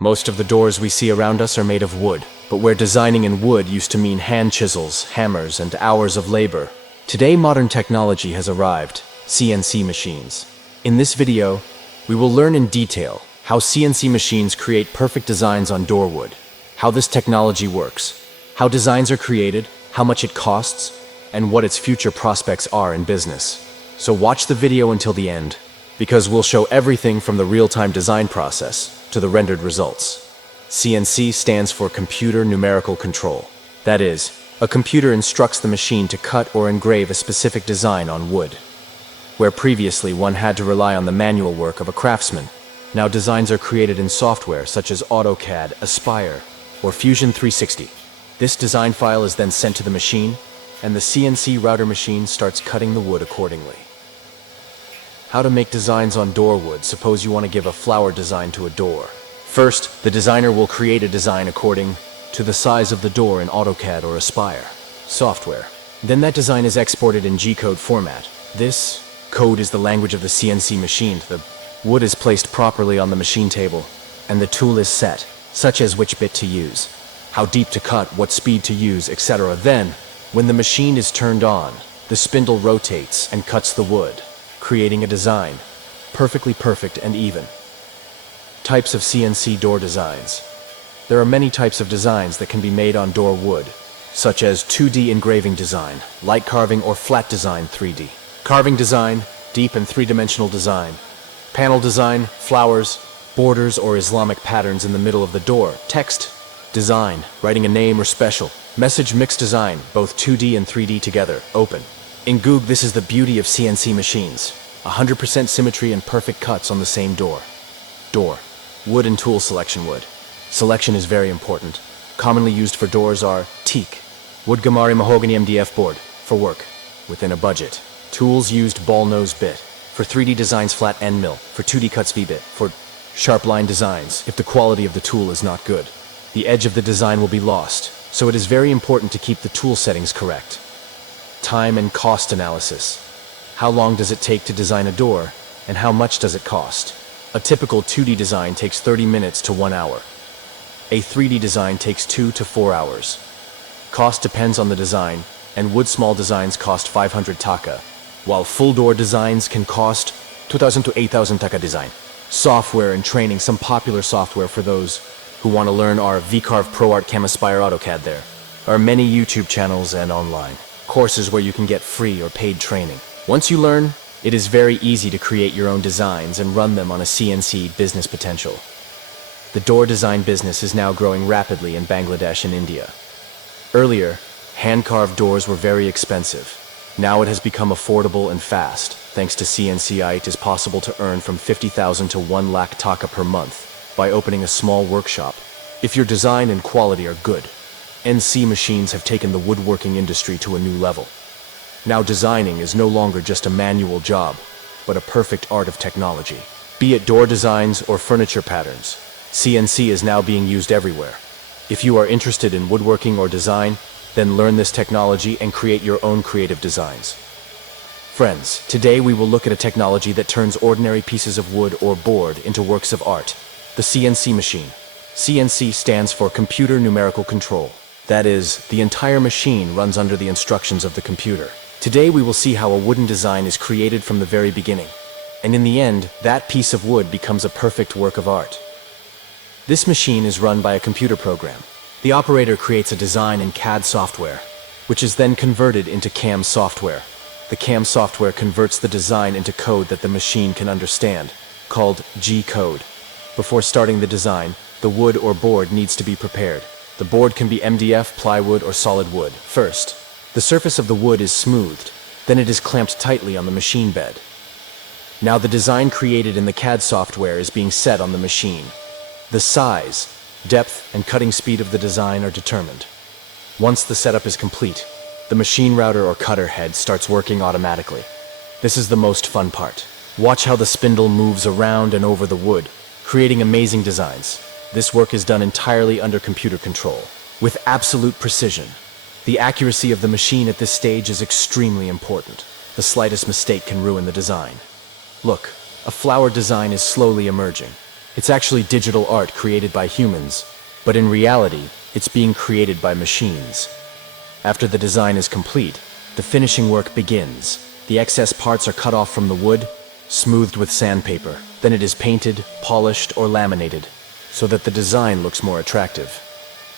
Most of the doors we see around us are made of wood, but where designing in wood used to mean hand chisels, hammers, and hours of labor, today modern technology has arrived, CNC machines. In this video, we will learn in detail how CNC machines create perfect designs on door wood, how this technology works, how designs are created, how much it costs, and what its future prospects are in business. So watch the video until the end, because we'll show everything from the real-time design process to the rendered results. CNC stands for Computer Numerical Control. That is, a computer instructs the machine to cut or engrave a specific design on wood. Where previously one had to rely on the manual work of a craftsman, now designs are created in software such as AutoCAD, Aspire, or Fusion 360. This design file is then sent to the machine, and the CNC router machine starts cutting the wood accordingly. How to make designs on door wood. Suppose you want to give a flower design to a door. First, the designer will create a design according to the size of the door in AutoCAD or Aspire software. Then that design is exported in G-code format. This code is the language of the CNC machine. The wood is placed properly on the machine table, and the tool is set, such as which bit to use, how deep to cut, what speed to use, etc. Then, when the machine is turned on, the spindle rotates and cuts the wood, creating a design, perfectly perfect and even. Types of CNC door designs. There are many types of designs that can be made on door wood, such as 2D engraving design, light carving or flat design 3D. Carving design, deep and three-dimensional design. Panel design, flowers, borders or Islamic patterns in the middle of the door. Text design, writing a name or special. Message mix design, both 2D and 3D together, open. In Goog, this is the beauty of CNC machines. 100% symmetry and perfect cuts on the same door. Door. Wood and tool selection. Wood selection is very important. Commonly used for doors are teak, wood gamari mahogany MDF board, for work, within a budget. Tools used ball nose bit. For 3D designs flat end mill. For 2D cuts V-bit. For sharp line designs, if the quality of the tool is not good, the edge of the design will be lost, so it is very important to keep the tool settings correct. Time and cost analysis. How long does it take to design a door, and how much does it cost? A typical 2D design takes 30 minutes to 1 hour. A 3D design takes 2 to 4 hours. Cost depends on the design, and wood small designs cost 500 taka, while full door designs can cost 2,000 to 8,000 taka design. Software and training. Some popular software for those who want to learn are VCarve, ProArt, Cam, Aspire, AutoCAD. There are many YouTube channels and online courses where you can get free or paid training. Once you learn, it is very easy to create your own designs and run them on a CNC business potential. The door design business is now growing rapidly in Bangladesh and India. Earlier, hand-carved doors were very expensive. Now it has become affordable and fast. Thanks to CNC, it is possible to earn from 50,000 to 1 lakh taka per month by opening a small workshop. If your design and quality are good, NC machines have taken the woodworking industry to a new level. Now designing is no longer just a manual job, but a perfect art of technology. Be it door designs or furniture patterns, CNC is now being used everywhere. If you are interested in woodworking or design, then learn this technology and create your own creative designs. Friends, today we will look at a technology that turns ordinary pieces of wood or board into works of art. The CNC machine. CNC stands for Computer Numerical Control. That is, the entire machine runs under the instructions of the computer. Today we will see how a wooden design is created from the very beginning, and in the end, that piece of wood becomes a perfect work of art. This machine is run by a computer program. The operator creates a design in CAD software, which is then converted into CAM software. The CAM software converts the design into code that the machine can understand, called G-code. Before starting the design, the wood or board needs to be prepared. The board can be MDF, plywood, or solid wood. First, the surface of the wood is smoothed, then it is clamped tightly on the machine bed. Now the design created in the CAD software is being set on the machine. The size, depth, and cutting speed of the design are determined. Once the setup is complete, the machine router or cutter head starts working automatically. This is the most fun part. Watch how the spindle moves around and over the wood, creating amazing designs. This work is done entirely under computer control, with absolute precision. The accuracy of the machine at this stage is extremely important. The slightest mistake can ruin the design. Look, a flower design is slowly emerging. It's actually digital art created by humans, but in reality, it's being created by machines. After the design is complete, the finishing work begins. The excess parts are cut off from the wood, smoothed with sandpaper. Then it is painted, polished, or laminated, so that the design looks more attractive.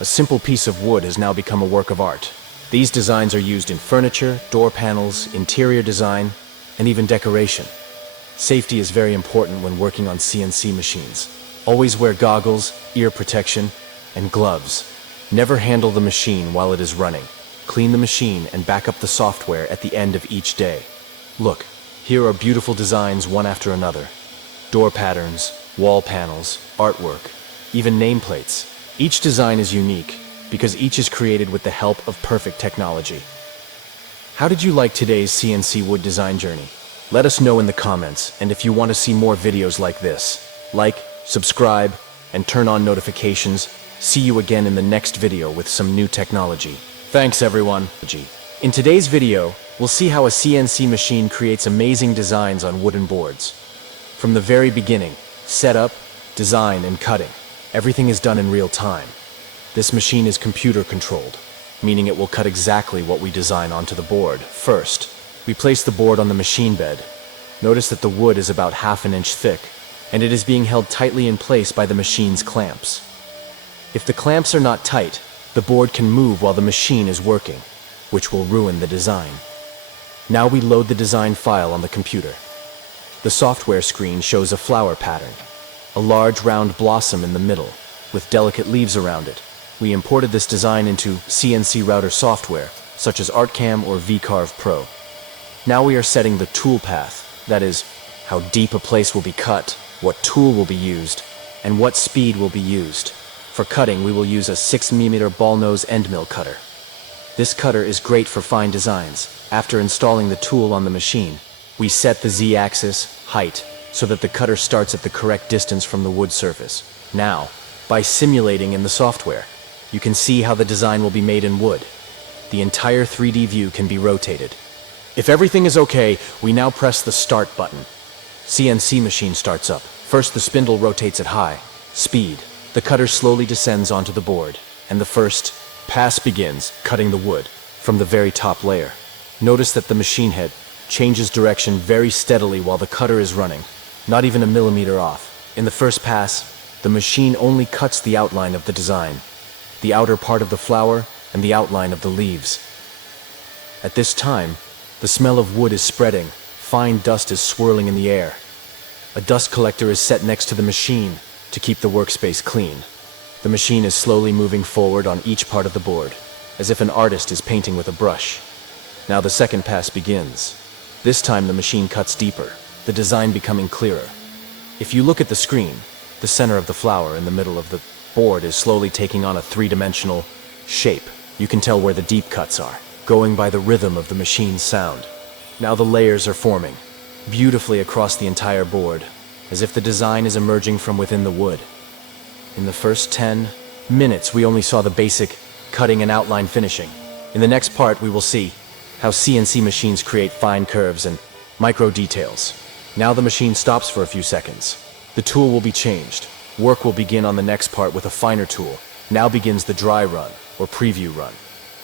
A simple piece of wood has now become a work of art. These designs are used in furniture, door panels, interior design, and even decoration. Safety is very important when working on CNC machines. Always wear goggles, ear protection, and gloves. Never handle the machine while it is running. Clean the machine and back up the software at the end of each day. Look, here are beautiful designs one after another. Door patterns, wall panels, artwork, even nameplates. Each design is unique because each is created with the help of perfect technology. How did you like today's CNC wood design journey? Let us know in the comments, and if you want to see more videos like this, like, subscribe, and turn on notifications. See you again in the next video with some new technology. Thanks everyone. In today's video, we'll see how a CNC machine creates amazing designs on wooden boards. From the very beginning, setup, design, and cutting, everything is done in real time. This machine is computer controlled, meaning it will cut exactly what we design onto the board. First, we place the board on the machine bed. Notice that the wood is about half an inch thick, and it is being held tightly in place by the machine's clamps. If the clamps are not tight, the board can move while the machine is working, which will ruin the design. Now we load the design file on the computer. The software screen shows a flower pattern, a large round blossom in the middle, with delicate leaves around it. We imported this design into CNC router software, such as ArtCam or VCarve Pro. Now we are setting the tool path, that is, how deep a place will be cut, what tool will be used, and what speed will be used. For cutting, we will use a 6mm ball nose end mill cutter. This cutter is great for fine designs. After installing the tool on the machine, we set the Z-axis, height, so that the cutter starts at the correct distance from the wood surface. Now, by simulating in the software, you can see how the design will be made in wood. The entire 3D view can be rotated. If everything is okay, we now press the start button. CNC machine starts up. First, the spindle rotates at high speed. The cutter slowly descends onto the board, and the first pass begins, cutting the wood from the very top layer. Notice that the machine head changes direction very steadily while the cutter is running, not even a millimeter off. In the first pass, the machine only cuts the outline of the design, the outer part of the flower and the outline of the leaves. At this time, the smell of wood is spreading, fine dust is swirling in the air. A dust collector is set next to the machine to keep the workspace clean. The machine is slowly moving forward on each part of the board, as if an artist is painting with a brush. Now the second pass begins. This time the machine cuts deeper, the design becoming clearer. If you look at the screen, the center of the flower in the middle of the board is slowly taking on a three-dimensional shape. You can tell where the deep cuts are, going by the rhythm of the machine's sound. Now the layers are forming, beautifully across the entire board, as if the design is emerging from within the wood. In the first 10 minutes, we only saw the basic cutting and outline finishing. In the next part, we will see how CNC machines create fine curves and micro details. Now the machine stops for a few seconds. The tool will be changed. Work will begin on the next part with a finer tool. Now begins the dry run, or preview run,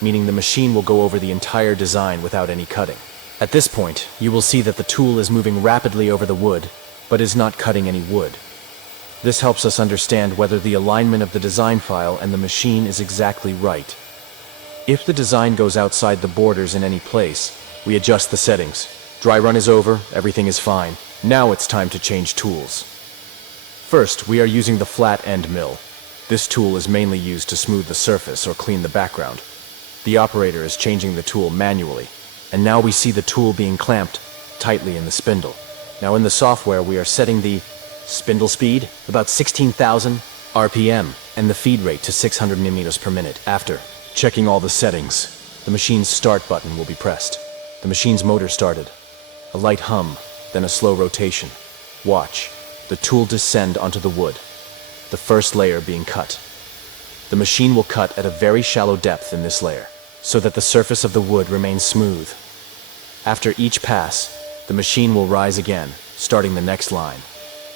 meaning the machine will go over the entire design without any cutting. At this point, you will see that the tool is moving rapidly over the wood, but is not cutting any wood. This helps us understand whether the alignment of the design file and the machine is exactly right. If the design goes outside the borders in any place, we adjust the settings. Dry run is over, everything is fine. Now it's time to change tools. First, we are using the flat end mill. This tool is mainly used to smooth the surface or clean the background. The operator is changing the tool manually, and now we see the tool being clamped tightly in the spindle. Now in the software, we are setting the spindle speed, about 16,000 RPM, and the feed rate to 600 mm per minute. After checking all the settings, the machine's start button will be pressed. The machine's motor started. A light hum, then a slow rotation. Watch the tool descend onto the wood, the first layer being cut. The machine will cut at a very shallow depth in this layer, so that the surface of the wood remains smooth. After each pass, the machine will rise again, starting the next line.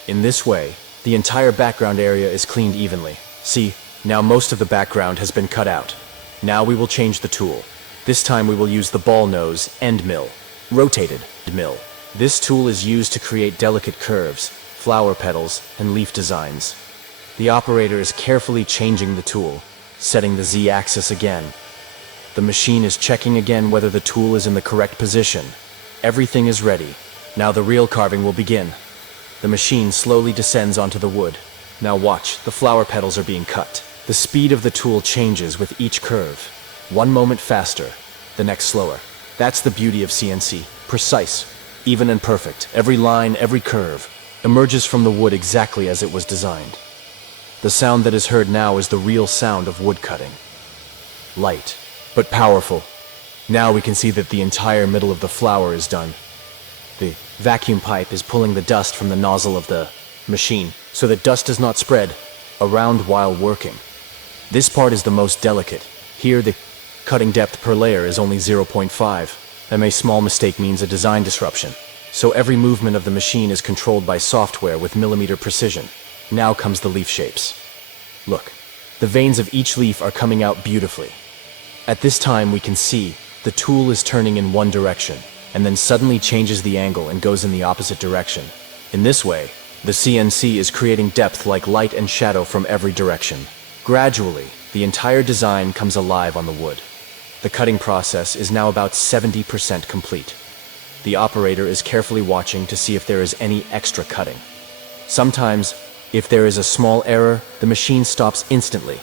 In this way, The entire background area is cleaned evenly. See, now most of the background has been cut out. Now we will change the tool. This time we will use the ball nose end mill, rotated mill. This tool is used to create delicate curves, flower petals, and leaf designs. The operator is carefully changing the tool, setting the Z-axis again. The machine is checking again whether the tool is in the correct position. Everything is ready. Now the real carving will begin. The machine slowly descends onto the wood. Now watch, the flower petals are being cut. The speed of the tool changes with each curve. One moment faster, the next slower. That's the beauty of CNC. Precise, even and perfect. Every line, every curve emerges from the wood exactly as it was designed. The sound that is heard now is the real sound of wood cutting. Light, but powerful. Now we can see that the entire middle of the flower is done. The vacuum pipe is pulling the dust from the nozzle of the machine so that dust does not spread around while working. This part is the most delicate. Here the cutting depth per layer is only 0.5. A small mistake means a design disruption. So every movement of the machine is controlled by software with millimeter precision. Now comes the leaf shapes. Look, the veins of each leaf are coming out beautifully. At this time we can see the tool is turning in one direction and then suddenly changes the angle and goes in the opposite direction. In this way, the CNC is creating depth like light and shadow from every direction. Gradually, the entire design comes alive on the wood. The cutting process is now about 70% complete. The operator is carefully watching to see if there is any extra cutting. Sometimes, if there is a small error, the machine stops instantly